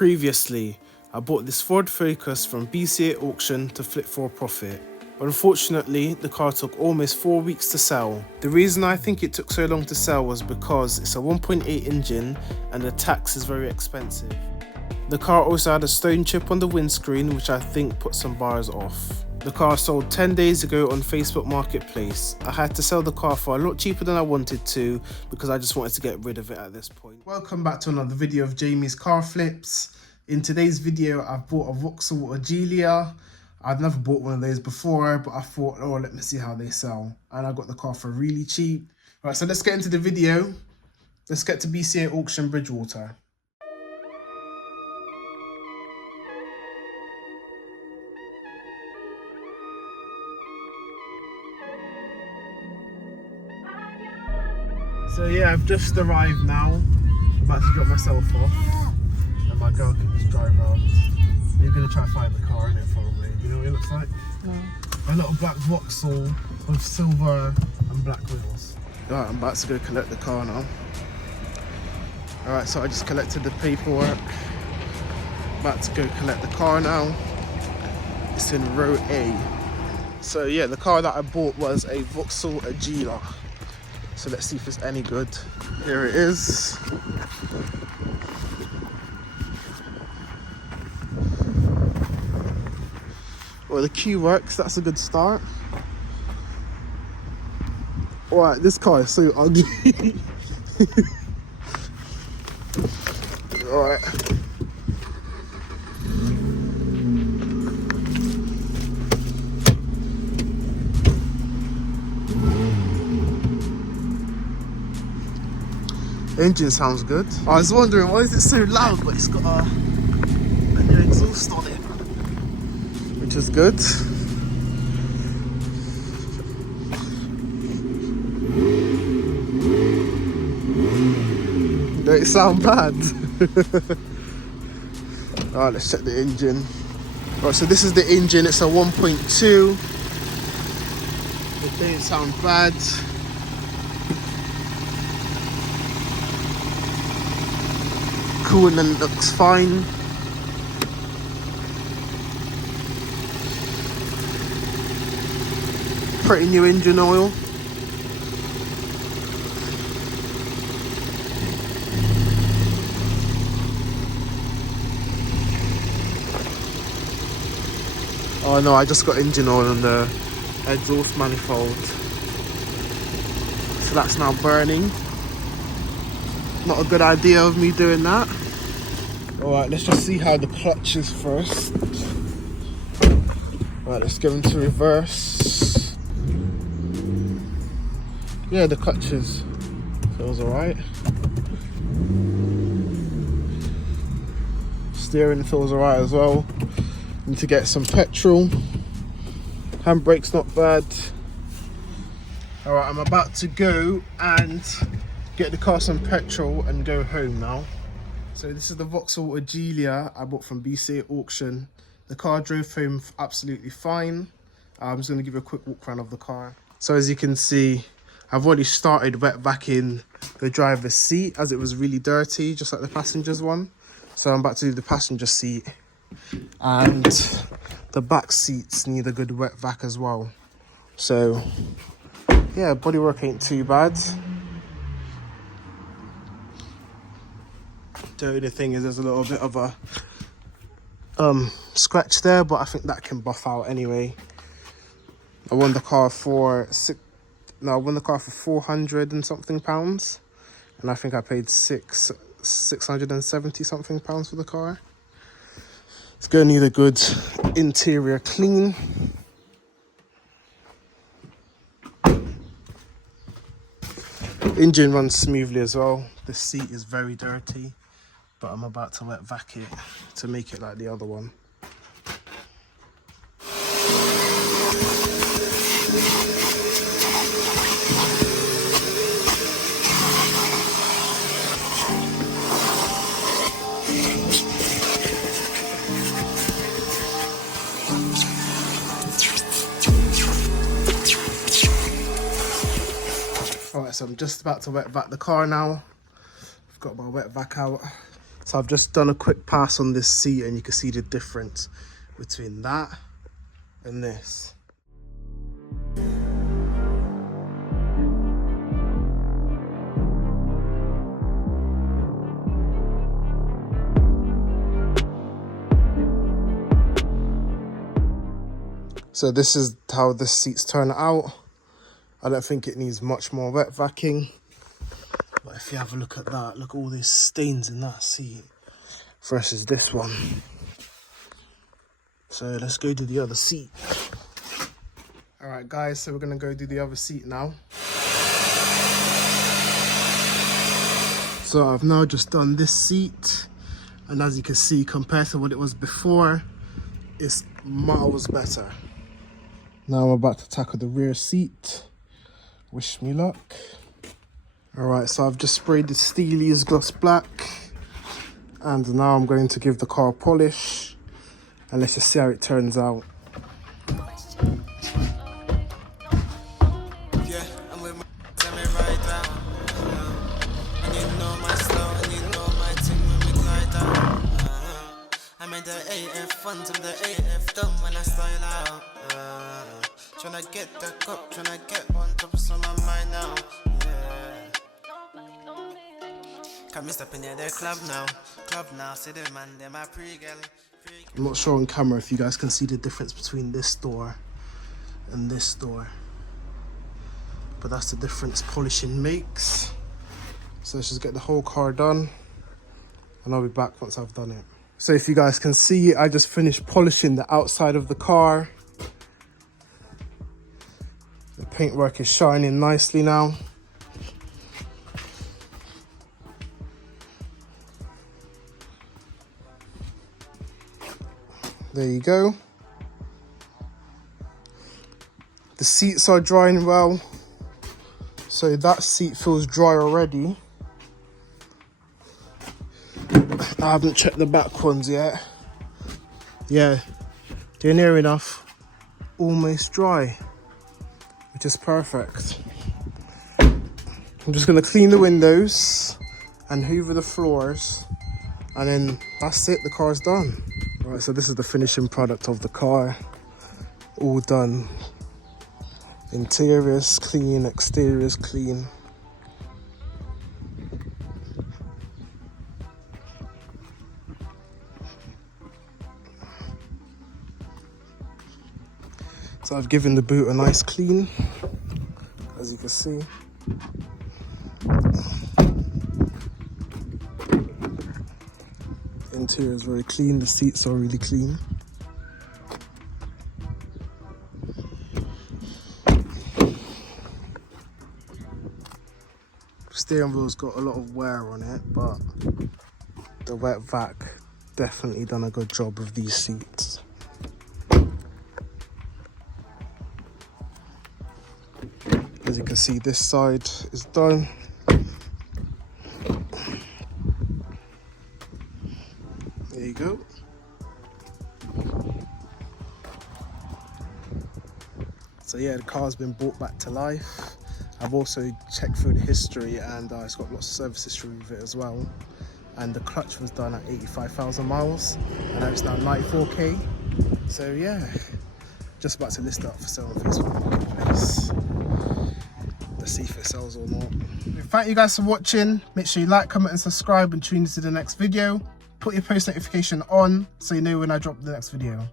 Previously, I bought this Ford Focus from BCA auction to flip for a profit. But unfortunately, the car took almost 4 weeks to sell. The reason I think it took so long to sell was because it's a 1.8 engine and the tax is very expensive. The car also had a stone chip on the windscreen, which I think put some buyers off. The car sold 10 days ago on Facebook Marketplace. I had to sell the car for a lot cheaper than I wanted to because I just wanted to get rid of it at this point. Welcome back to another video of Jamie's car flips. In today's video, I've bought a VAUXHALL AGILA. I've never bought one of those before, but I thought, oh, let me see how they sell. And I got the car for really cheap. All right, so let's get into the video. Let's get to BCA auction Bridgewater. So yeah, I've just arrived now. I'm about to drop myself off. And my girl can just drive around. You're going to try to find the car in it probably. You know what it looks like? Yeah. A little black VAUXHALL with silver and black wheels. Alright, I'm about to go collect the car now. Alright, so I just collected the paperwork. About to go collect the car now. It's in row A. So yeah, the car that I bought was a VAUXHALL AGILA. So let's see if it's any good. Here it is. Well, the key works, that's a good start. Alright, this car is so ugly. Alright. Engine sounds good. I was wondering why is it so loud, but it's got a new exhaust on it, which is good. Don't sound bad. Alright, let's check the engine. Alright, so this is the engine. It's a 1.2. It don't sound bad. Coolant looks fine. Pretty new engine oil. Oh no, I just got engine oil on the exhaust manifold. So that's now burning. Not a good idea of me doing that. Alright, let's just see how the clutch is first. Alright, let's go into reverse. Yeah, the clutch feels alright. Steering feels alright as well. Need to get some petrol. Handbrake's not bad. Alright, I'm about to go and get the car some petrol and go home now. So this is the VAUXHALL AGILA I bought from BCA auction. The car drove home absolutely fine. I'm just going to give you a quick walk around of the car. So as you can see, I've already started wet vacuuming the driver's seat as it was really dirty, just like the passenger's one. So I'm about to do the passenger seat, and the back seats need a good wet vac as well. So yeah, bodywork ain't too bad. The only thing is there's a little bit of a scratch there, but I think that can buff out anyway. I won the car for 400 and something pounds, and I think I paid 670 something pounds for the car. It's gonna need a good interior clean. Engine runs smoothly as well. The seat is very dirty, but I'm about to wet vac it to make it like the other one. Alright, so I'm just about to wet vac the car now. I've got my wet vac out. So I've just done a quick pass on this seat and you can see the difference between that and this. So this is how the seats turn out. I don't think it needs much more wet vacuuming. But if you have a look at that, look at all these stains in that seat versus this one. So let's go do the other seat. Alright guys, so we're gonna go do the other seat now. So I've now just done this seat, and as you can see, compared to what it was before, it's miles better. Now I'm about to tackle the rear seat. Wish me luck. Alright, so I've just sprayed the Steely's gloss black, and now I'm going to give the car a polish, and let's just see how it turns out. Tryna get that cup, tryna get on top of some of my mind now. Can we step in their club now, see the man, they're my pre-girl. I'm not sure on camera if you guys can see the difference between this door and this door, but that's the difference polishing makes. So let's just get the whole car done, and I'll be back once I've done it. So if you guys can see, I just finished polishing the outside of the car. The paintwork is shining nicely now. There you go. The seats are drying well. So that seat feels dry already. I haven't checked the back ones yet. Yeah, they're near enough. Almost dry, which is perfect. I'm just gonna clean the windows and hoover the floors, and then that's it, the car's done. Right, so this is the finishing product of the car. All done. Interior's clean, exterior's clean. So I've given the boot a nice clean, as you can see. The interior is very clean, the seats are really clean. Steering wheel's got a lot of wear on it, but the wet vac definitely done a good job of these seats. As you can see, this side is done. There you go. So yeah, the car's been brought back to life. I've also checked through the history, and it's got lots of service history with it as well. And the clutch was done at 85,000 miles, and now it's now 94k. So yeah, just about to list it up for sale on Facebook Marketplace. Let's see if it sells or not. Thank you guys for watching. Make sure you like, comment and subscribe, and tune into the next video. Put your post notification on so you know when I drop the next video.